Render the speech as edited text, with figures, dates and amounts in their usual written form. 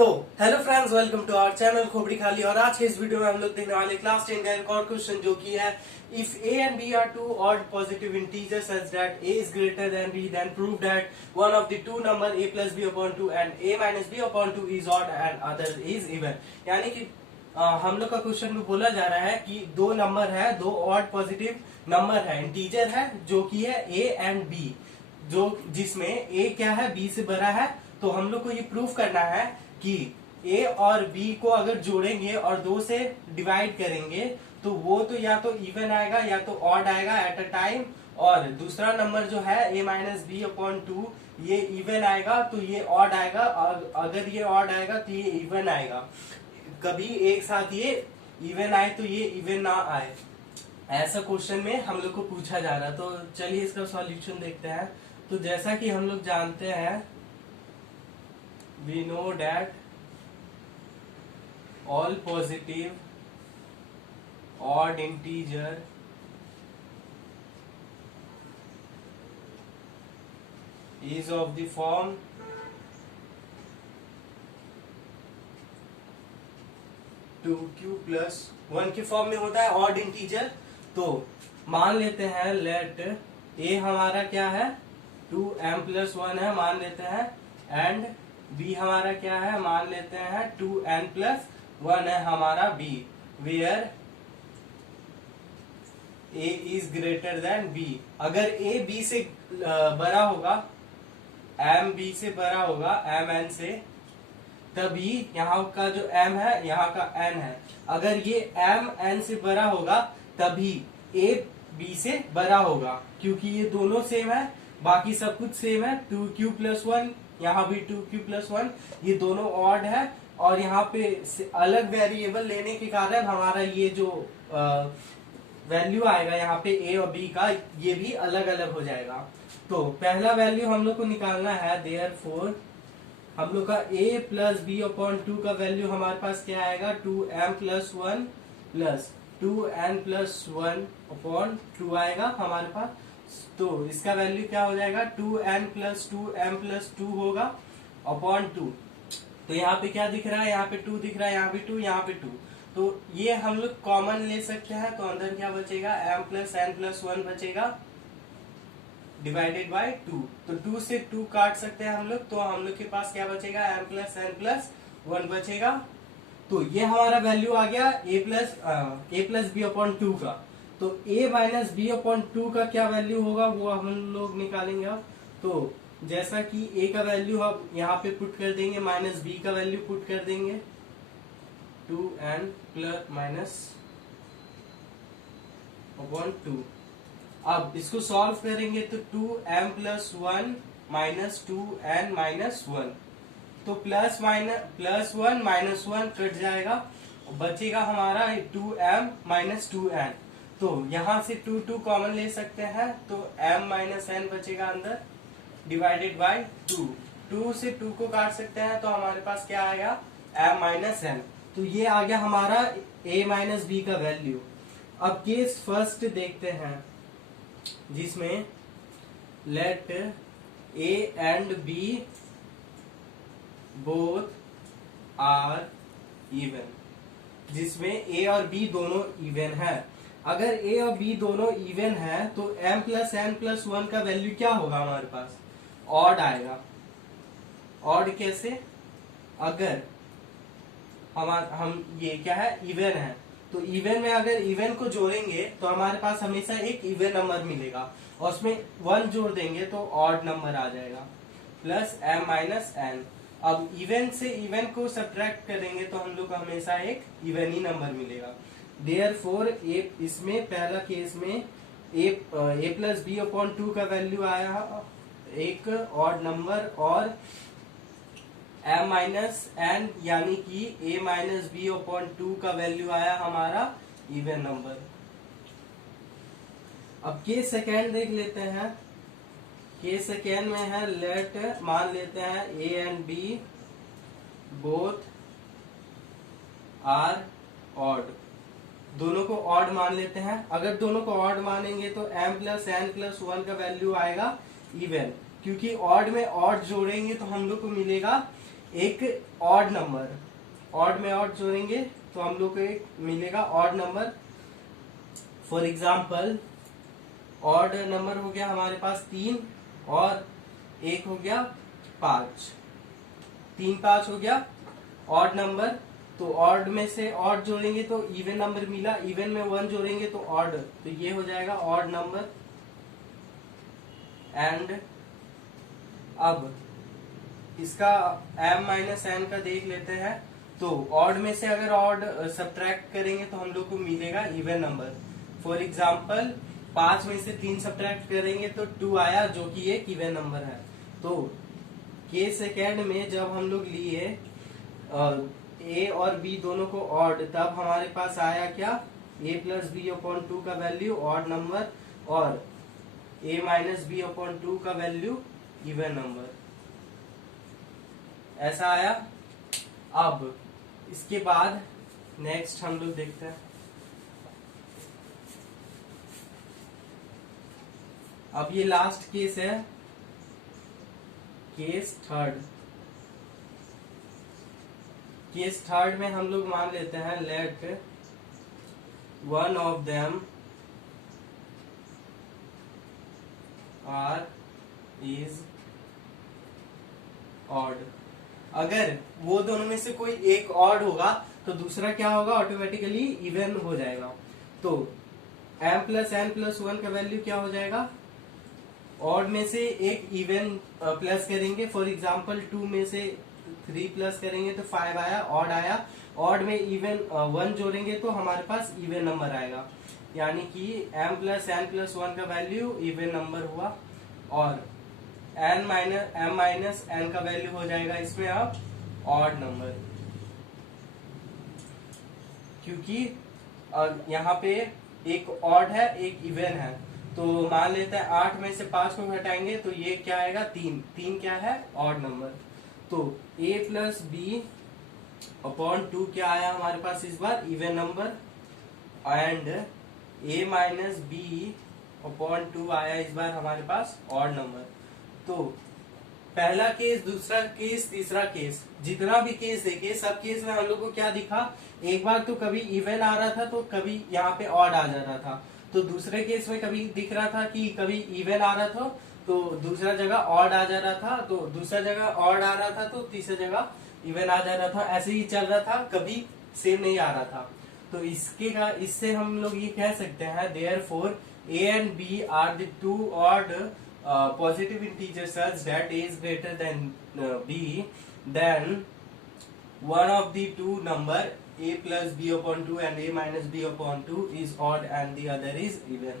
तो hello friends, welcome to our channel Khopdi Khali. और आज के इस वीडियो में हम लोग देखने वाले क्लास 10 का एक और क्वेश्चन, जो कि है if a and b are two odd positive integers such that a is greater than b, then prove that one of the two number a plus b upon 2 and a minus b upon 2 is odd and other is even. यानी कि हम लोग का question में बोला जा रहा है कि दो नंबर है, दो ऑड पॉजिटिव नंबर है, इंटीजर है, जो कि है a एंड b, जो जिसमें a क्या है, b से बड़ा है। तो हम लोग को ये प्रूफ करना है कि a और b को अगर जोड़ेंगे और 2 से डिवाइड करेंगे तो वो तो या तो इवन आएगा या तो ऑड आएगा एट अ टाइम, और दूसरा नंबर जो है a माइनस बी अपॉन 2 ये इवन आएगा तो ये ऑड आएगा, और अगर ये ऑड आएगा तो ये इवन आएगा। कभी एक साथ ये इवन आए तो ये इवन ना आए, ऐसा क्वेश्चन में हम लोग को पूछा जा रहा है। तो चलिए इसका सॉल्यूशन देखते हैं। तो जैसा कि हम लोग जानते हैं, we know that all positive odd integer is of the form 2q plus 1 के फॉर्म में होता है ऑड इंटीजर। तो मान लेते हैं लेट a हमारा क्या है 2m प्लस 1 है, मान लेते हैं, एंड b हमारा क्या है, मान लेते हैं 2n प्लस 1 है हमारा b, where a is greater than b। अगर a b से बड़ा होगा, m b से बड़ा होगा m n से, तभी यहाँ का जो m है यहाँ का n है। अगर ये m n से बड़ा होगा तभी a b से बड़ा होगा, क्योंकि ये दोनों सेम है, बाकी सब कुछ सेम है। 2q प्लस 1, यहाँ भी 2q प्लस 1, ये दोनों ऑड है, और यहाँ पे अलग वेरिएबल लेने के कारण हमारा ये जो वैल्यू आएगा यहाँ पे a और b का, ये भी अलग अलग हो जाएगा। तो पहला वैल्यू हम लोग को निकालना है, देयरफॉर हम लोग का a प्लस बी अपॉन 2 का वैल्यू हमारे पास क्या आएगा, 2m plus 1 plus 2n plus 1 upon 2 आएगा हमारे पास। तो इसका वैल्यू क्या हो जाएगा, 2n प्लस 2m प्लस 2 होगा अपॉन 2। तो यहाँ पे क्या दिख रहा है, यहाँ पे 2 दिख रहा है, यहाँ पे 2, यहाँ पे 2। तो ये हम लोग कॉमन ले सकते हैं, तो अंदर क्या बचेगा, m प्लस n प्लस 1 बचेगा डिवाइडेड बाय 2। तो 2 से 2 काट सकते हैं हम लोग, तो हम लोग के पास क्या बचेगा, m प्लस n प्लस 1 बचेगा। तो ये हमारा वैल्यू आ गया a प्लस बी अपॉन 2 का। तो a माइनस बी अपॉन 2 का क्या वैल्यू होगा वो हम लोग निकालेंगे अब। तो जैसा कि a का वैल्यू हम यहाँ पे पुट कर देंगे, माइनस b का वैल्यू पुट कर देंगे, 2n प्लस माइनस अपॉन 2। अब इसको सॉल्व करेंगे तो 2m plus 1 minus 2n minus 1, तो प्लस 1 माइनस 1 कट जाएगा, बचेगा हमारा 2m माइनस 2n। तो यहाँ से 2 कॉमन ले सकते हैं, तो m माइनस n बचेगा अंदर डिवाइडेड बाय 2 से 2 को काट सकते हैं, तो हमारे पास क्या आएगा, m माइनस n। तो ये आ गया हमारा a माइनस b का वैल्यू। अब केस फर्स्ट देखते हैं, जिसमें let a and b both are even, जिसमें a और b दोनों इवन है। अगर a और b दोनों इवन है तो m प्लस n प्लस 1 का वैल्यू क्या होगा हमारे पास, ऑड आएगा। ऑड कैसे, अगर हम ये क्या है, इवन है, तो इवन में अगर इवन को जोड़ेंगे तो हमारे पास हमेशा एक इवन नंबर मिलेगा, और उसमें 1 जोड़ देंगे तो ऑड नंबर आ जाएगा, प्लस m माइनस n। अब इवन से इवन को सब्ट्रैक्ट करेंगे तो हम लोग को हमेशा एक इवन ही नंबर मिलेगा। देयरफॉर इसमें पहला केस में a प्लस बी अपॉन 2 का वैल्यू आया एक ऑड नंबर, और m माइनस n यानी कि a माइनस बी अपॉन 2 का वैल्यू आया हमारा इवन नंबर। अब केस सेकेंड देख लेते हैं। केस सेकेंड में है, लेट मान लेते हैं a and b both are odd, दोनों को ऑड मान लेते हैं। अगर दोनों को ऑड मानेंगे तो m प्लस n प्लस 1 का वैल्यू आएगा इवन, क्योंकि ऑड में ऑड जोड़ेंगे तो हम लोग को मिलेगा एक ऑड नंबर, ऑड में ऑड जोड़ेंगे तो हम लोग को एक मिलेगा odd number. For example odd number हो गया हमारे पास 3 और एक हो गया 5, 3 5 हो गया ऑड नंबर। तो ऑड में से ऑड जोड़ेंगे तो इवन नंबर मिला, इवन में 1 जोड़ेंगे तो ऑड, तो ये हो जाएगा ऑड नंबर। एंड अब इसका m माइनस एन का देख लेते हैं। तो ऑड में से अगर ऑड सब्ट्रैक्ट करेंगे तो हम लोग को मिलेगा इवन नंबर। फॉर एग्जाम्पल 5 में से 3 सब्ट्रैक्ट करेंगे तो 2 आया, जो कि एक इवन नंबर है। तो केस सेकेंड में जब हम लोग लिए ए और बी दोनों को ऑड, तब हमारे पास आया क्या, a प्लस बी अपॉन 2 का वैल्यू ऑड नंबर और a माइनस बी अपॉन 2 का वैल्यू इवन नंबर, ऐसा आया। अब इसके बाद नेक्स्ट हम लोग देखते हैं। अब ये लास्ट केस है, केस थर्ड। केस थर्ड में हम लोग मान लेते हैं let one of them are is odd. अगर वो दोनों में से कोई एक ऑड होगा तो दूसरा क्या होगा, ऑटोमेटिकली इवन हो जाएगा। तो m प्लस एन प्लस 1 का वैल्यू क्या हो जाएगा, ऑड में से एक इवन प्लस करेंगे। फॉर एग्जाम्पल 2 में से 3 प्लस करेंगे तो 5 आया, ऑड आया। ऑड में इवन 1 जोड़ेंगे तो हमारे पास इवन नंबर आएगा, यानी कि m प्लस एन प्लस 1 का वैल्यू इवन नंबर हुआ। और m माइनस एन का वैल्यू हो जाएगा इसमें अब ऑड नंबर, क्योंकि यहाँ पे एक ऑड है एक इवन है। तो मान लेते हैं 8 में से 5 को घटाएंगे तो ये क्या आएगा, 3 क्या है, ऑड नंबर। तो a प्लस बी अपॉन 2 क्या आया हमारे पास इस बार, even number. And a minus B upon 2 आया इस बार हमारे पास ऑड नंबर। तो पहला केस, दूसरा केस, तीसरा केस, जितना भी केस देखे सब केस में हम लोग को क्या दिखा, एक बार तो कभी इवन आ रहा था तो कभी यहाँ पे ऑड आ जा रहा था। तो दूसरे केस में कभी दिख रहा था कि कभी इवन आ रहा था तो दूसरा जगह ऑड आ जा रहा था, तो दूसरा जगह ऑड आ रहा था तो तीसरी जगह इवन आ जा रहा था। ऐसे ही चल रहा था, कभी सेम नहीं आ रहा था। तो इससे हम लोग ये कह सकते हैं therefore a and b are the two odd positive integers such that a is greater than b, then one of the two number a plus b upon 2 and a minus b upon 2 is odd and the other is even.